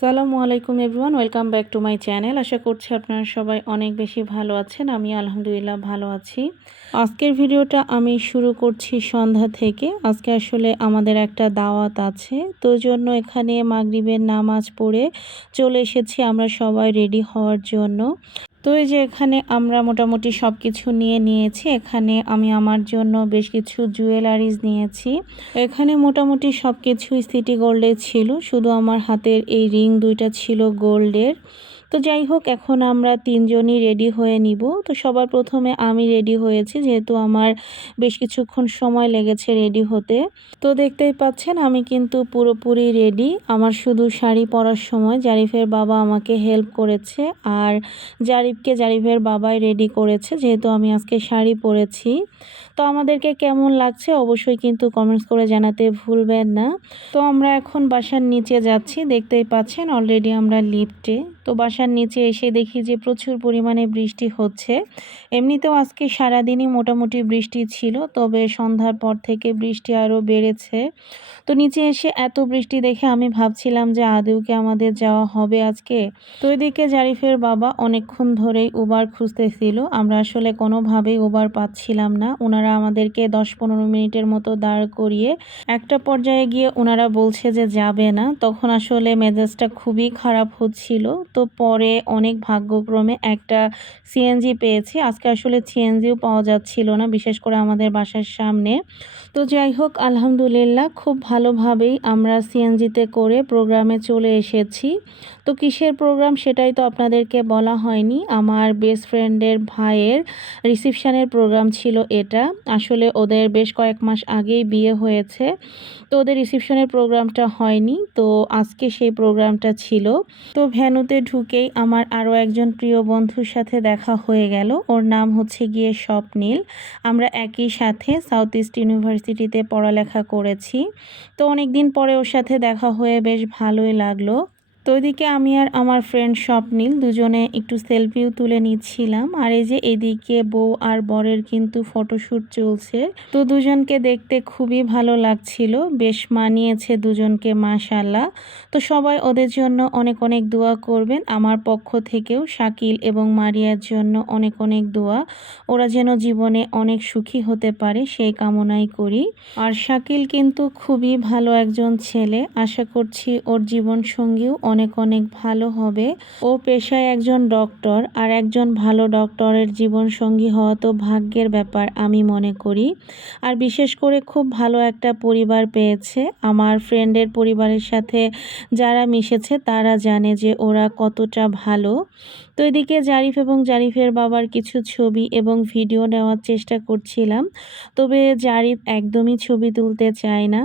আসসালামু আলাইকুম everyone, welcome back to my channel. আশা করছি আপনারা সবাই অনেক বেশি ভালো আছেন আমি আলহামদুলিল্লাহ ভালো আছি। আজকের ভিডিওটা আমি শুরু করছি সন্ধ্যা থেকে। আজকে আসলে আমাদের একটা দাওয়াত আছে, তো জন্য এখানে মাগরিবের নামাজ পড়ে চলে এসেছি আমরা সবাই রেডি হওয়ার জন্য। তো এই যে এখানে আমরা মোটামুটি সব কিছু নিয়ে নিয়েছি, এখানে আমি আমার জন্য বেশ কিছু জুয়েলারিজ নিয়েছি। এখানে মোটামুটি সব কিছুই সিটি গোল্ডের ছিল, শুধু আমার হাতের এই রিং দুইটা ছিল গোল্ডের তো যাই হোক, এখন আমরা তিনজনই রেডি হয়ে নিব। তো সবার প্রথমে আমি রেডি হয়েছি, যেহেতু আমার বেশ কিছুক্ষণ সময় লেগেছে রেডি হতে। তো দেখতেই পাচ্ছেন, আমি কিন্তু পুরোপুরি রেডি আমার শুধু শাড়ি পরার সময় জারিফের বাবা আমাকে হেল্প করেছে, আর জারিফকে জারিফের বাবাই রেডি করেছে, যেহেতু আমি আজকে শাড়ি পরেছি। তো আমাদেরকে কেমন লাগছে অবশ্যই কিন্তু কমেন্টস করে জানাতে ভুলবেন না। তো আমরা এখন বাসার নিচে যাচ্ছি, দেখতেই পাচ্ছেন অলরেডি আমরা লিফটে তো বাসার নিচে এসে দেখি যে প্রচুর পরিমাণে বৃষ্টি হচ্ছে। এমনিতেও আজকে সারাদিনই মোটামুটি বৃষ্টি ছিল, তবে সন্ধ্যার পর থেকে বৃষ্টি আরও বেড়েছে। তো নিচে এসে এত বৃষ্টি দেখে আমি ভাবছিলাম যে আদেউকে আমাদের যাওয়া হবে আজকে। তো এদিকে জারিফের বাবা অনেকক্ষণ ধরেই উবার খুঁজতেছিল, আমরা আসলে কোনোভাবেই উবার পাচ্ছিলাম না। ওনারা আমাদেরকে দশ পনেরো মিনিটের মতো দাঁড় করিয়ে একটা পর্যায়ে গিয়ে ওনারা বলছে যে যাবে না। তখন আসলে মেজাজটা খুবই খারাপ হচ্ছিল। তো পরে অনেক ভাগ্যক্রমে একটা সিএনজি পেয়েছি। আজকে আসলে সিএনজিও পাওয়া যাচ্ছিল না, বিশেষ করে আমাদের বাসার সামনে। তো যাই হোক, আলহামদুলিল্লাহ খুব ভালোভাবেই আমরা সিএনজিতে করে প্রোগ্রামে চলে এসেছি। তো কিসের প্রোগ্রাম সেটাই তো আপনাদেরকে বলা হয়নি। আমার বেস্ট ফ্রেন্ডের ভাইয়ের রিসিপশানের প্রোগ্রাম ছিল এটা। আসলে ওদের বেশ কয়েক মাস আগেই বিয়ে হয়েছে। তো ওদের রিসিপশনের প্রোগ্রামটা হয়নি, তো আজকে সেই প্রোগ্রামটা ছিল। তো ভ্যানুতে ঢুকেই আমার আরও একজন প্রিয় বন্ধুর সাথে দেখা হয়ে গেল। ওর নাম হচ্ছে গিয়ে স্বপ্নীল। আমরা একই সাথে সাউথ ইস্ট ইউনিভার্সিটিতে পড়ালেখা করেছি। তো অনেক দিন পরে ওর সাথে দেখা হয়ে বেশ ভালোই লাগল। তো ওইদিকে আমি আর আমার ফ্রেন্ড স্বপ্নীল দুজনে একটু সেলফিও তুলে নিচ্ছিলাম। আর এই যে এদিকে বউ আর বরের কিন্তু ফটোশ্যুট চলছে। তো দুজনকে দেখতে খুবই ভালো লাগছিল। বেশ মানিয়েছে দুজনকে মাশাল্লাহ তো সবাই ওদের জন্য অনেক অনেক দোয়া করবেন। আমার পক্ষ থেকেও শাকিল এবং মারিয়ার জন্য অনেক অনেক দোয়া। ওরা যেন জীবনে অনেক সুখী হতে পারে, সেই কামনাই করি। আর শাকিল কিন্তু খুবই ভালো একজন ছেলে। আশা করছি ওর জীবন সঙ্গীও অনেক অনেক অনেক ভালো হবে। ও পেশায় একজন ডক্টর আর একজন ভালো ডক্টরের জীবন সঙ্গী হওয়া তো ভাগ্যের ব্যাপার, আমি মনে করি। আর বিশেষ করে খুব ভালো একটা পরিবার পেয়েছে। আমার ফ্রেন্ডের পরিবারের সাথে যারা মিশেছে, তারা জানে যে ওরা কতটা ভালো। তো এদিকে জারিফ এবং জারিফের বাবার কিছু ছবি এবং ভিডিও নেওয়ার চেষ্টা করছিলাম, তবে জারিফ একদমই ছবি তুলতে চায় না।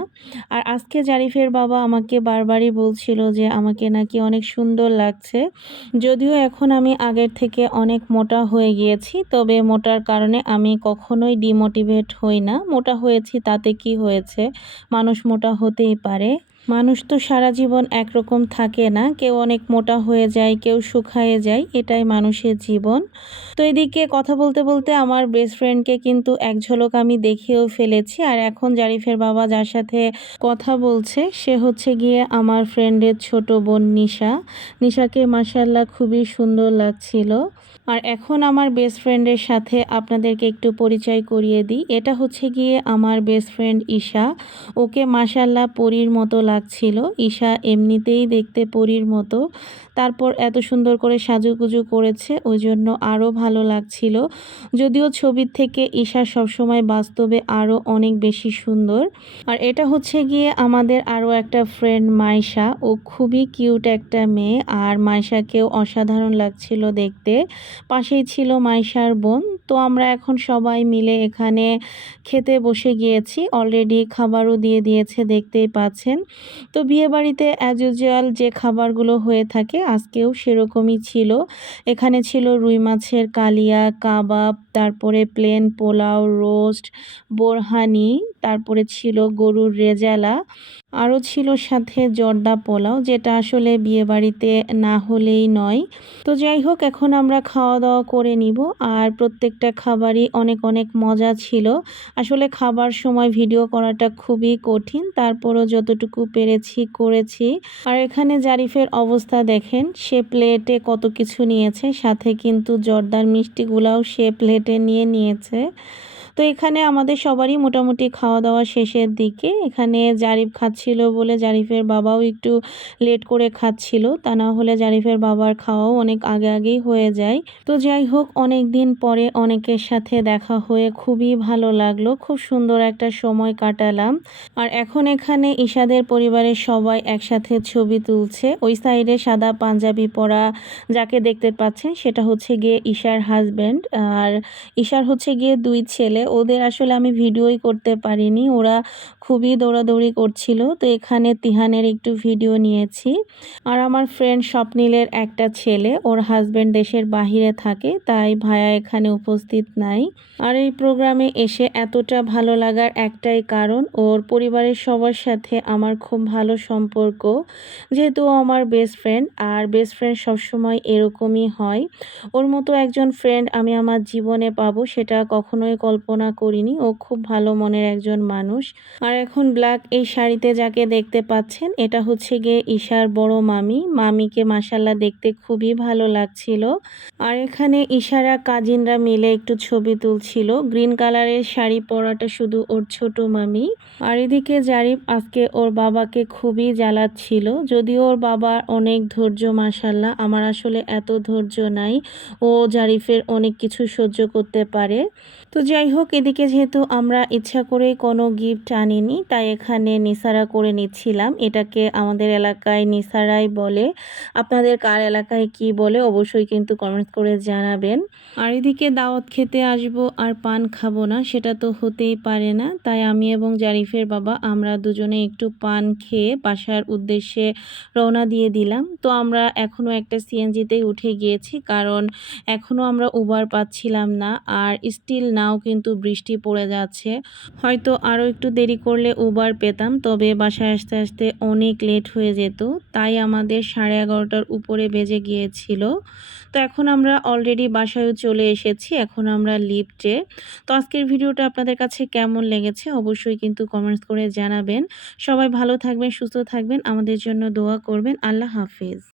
আর আজকে জারিফের বাবা আমাকে বারবারই বলছিল যে আমাকে নাকি অনেক সুন্দর লাগছে। যদিও এখন আমি আগের থেকে অনেক মোটা হয়ে গিয়েছি, তবে মোটার কারণে আমি কখনোই ডিমোটিভেট হই না। মোটা হয়েছি তাতে কি হয়েছে? মানুষ মোটা হতেই পারে। মানুষ তো সারা জীবন একরকম থাকে না। কেউ অনেক মোটা হয়ে যায়, কেউ শুকায়ে যায়, এটাই মানুষের জীবন। তো এদিকে কথা বলতে বলতে আমার বেস্ট ফ্রেন্ডকে কিন্তু এক ঝলক আমি দেখেও ফেলেছি। আর এখন জারিফের বাবা যার সাথে কথা বলছে, সে হচ্ছে গিয়ে আমার ফ্রেন্ডের ছোট বোন নিশা। নিশাকে মাসাল্লাহ খুবই সুন্দর লাগছিল। আর এখন আমার বেস্ট ফ্রেন্ডের সাথে আপনাদেরকে একটু পরিচয় করিয়ে দিই। এটা হচ্ছে গিয়ে আমার বেস্ট ফ্রেন্ড ঈশা। ওকে মাসাল্লাহ পরীর মতো লাগছিল। ঈশা এমনিতেই দেখতে পরীর মতো তারপর এত সুন্দর করে সাজুগুজু করেছে ওই জন্য আরও ভালো লাগছিল। যদিও ছবির থেকে ঈশা সবসময় বাস্তবে আরও অনেক বেশি সুন্দর। আর এটা হচ্ছে গিয়ে আমাদের আরও একটা ফ্রেন্ড মাইশা ও খুবই কিউট একটা মেয়ে আর মাইশাকেও অসাধারণ লাগছিল দেখতে। পাশেই ছিল মাইশার বোন। তো আমরা এখন সবাই মিলে এখানে খেতে বসে গিয়েছি। অলরেডি খাবারও দিয়ে দিয়েছে, দেখতেই পাচ্ছেন। তো বিয়েবাড়িতে অ্যাজ ইউজুয়াল যে খাবারগুলো হয়ে থাকে আজকেও সেরকমই ছিল। এখানে ছিল রুই মাছের কালিয়া কাবাব তারপরে প্লেন পোলাও রোস্ট বোরহানি, তারপরে ছিল গরুর রেজালা, আরও ছিল সাথে জর্দা পোলাও, যেটা আসলে বিয়েবাড়িতে না হলেই নয়। তো যাই হোক, এখন আমরা খাওয়া দাওয়া করে নিব, আর প্রত্যেকটা খাবারই অনেক অনেক মজা ছিল। আসলে খাবার সময় ভিডিও করাটা খুবই কঠিন, তারপরও যতটুকু পেরেছি, করেছি। আর এখানে জারিফের অবস্থা দেখেন, সে প্লেটে কত কিছু নিয়েছে, সাথে কিন্তু জর্দার মিষ্টিগুলাও সে প্লেটে নিয়ে নিয়েছে। তো এখানে আমাদের সবারই মোটামুটি খাওয়া দাওয়া শেষের দিকে। এখানে জারিফ খাচ্ছিল বলে জারিফের বাবাও একটু লেট করে খাচ্ছিল। তা না হলে জারিফের বাবার খাওয়াও অনেক আগে আগেই হয়ে যায়। তো যাই হোক অনেক দিন পরে অনেকের সাথে দেখা হয়ে খুবই ভালো লাগল। খুব সুন্দর একটা সময় কাটালাম। আর এখন এখানে ঈশাদের পরিবারের সবাই একসাথে ছবি তুলছে। ওই সাইডে সাদা পাঞ্জাবি পরা যাকে দেখতে পাচ্ছেন, সেটা হচ্ছে গিয়ে ঈশার হাজব্যান্ড আর ঈশার হচ্ছে গিয়ে দুই ছেলে। ওদের আসলে আমি ভিডিওই করতে পারিনি। ওরা খুবই দৌড়াদৌড়ি করছিল। তো এখানে তিহানের একটু ভিডিও নিয়েছি। আর আমার ফ্রেন্ড স্বপ্নিলের একটা ছেলে, ওর হাজব্যান্ড দেশের বাহিরে থাকে, তাই ভায়া এখানে উপস্থিত নাই। আর এই প্রোগ্রামে এসে এতটা ভালো লাগার একটাই কারণ, ওর পরিবারের সবার সাথে আমার খুব ভালো সম্পর্ক। যেহেতু আমার বেস্ট ফ্রেন্ড আর বেস্ট ফ্রেন্ড সবসময় এরকমই হয়। ওর মতো একজন ফ্রেন্ড আমি আমার জীবনে পাবো, সেটা কখনোই কল্পনা করিনি। ও খুব ভালো মনের একজন মানুষ। আর এখন ব্ল্যাক এই শাড়িতে যাকে দেখতে পাচ্ছেন, এটা হচ্ছে গিয়ে ঈশার বড় মামি। মামিকে মাসাল্লা দেখতে খুবই ভালো লাগছিল। আর এখানে ইশারা কাজিনরা মিলে একটু ছবি তুলছিল। গ্রিন কালারের শাড়ি পরাটা শুধু ওর ছোট মামি। আর এদিকে জারিফ আজকে ওর বাবাকে খুবই জ্বালাচ্ছিল। যদিও ওর বাবার অনেক ধৈর্য মাসাল্লাহ আমার আসলে এত ধৈর্য নাই। ও জারিফের অনেক কিছু সহ্য করতে পারে। তো যাই হোক এদিকে যেহেতু আমরা ইচ্ছা করে কোনো গিফট আনিনি, তাই এখানে নিসারা করে নিচ্ছিলাম। এটাকে আমাদের এলাকায় নিসারাই বলে, আপনাদের কার এলাকায় কি বলে অবশ্যই কিন্তু কমেন্ট করে জানাবেন। আর এদিকে দাওয়াত খেতে আসব আর পান খাব না, সেটা তো হতেই পারে না। তাই আমি এবং জারিফের বাবা, আমরা দুজনে একটু পান খেয়ে বাসার উদ্দেশ্যে রওনা দিয়ে দিলাম। তো আমরা এখনও একটা সিএনজিতেই উঠে গিয়েছি, কারণ এখনও আমরা উবার পাচ্ছিলাম না। আর স্টিল নাও কিন্তু বৃষ্টি পড়ে যাচ্ছে। হয়তো আরও একটু দেরি করলে উবার পেতাম, তবে বাসায় আসতে আসতে অনেক লেট হয়ে যেত, তাই আমাদের সাড়ে এগারোটার উপরে বেজে গিয়েছিল। তো এখন আমরা অলরেডি বাসায়ও চলে এসেছি, এখন আমরা লিফটে তো আজকের ভিডিওটা আপনাদের কাছে কেমন লেগেছে অবশ্যই কিন্তু কমেন্টস করে জানাবেন। সবাই ভালো থাকবেন, সুস্থ থাকবেন, আমাদের জন্য দোয়া করবেন। আল্লাহ হাফিজ।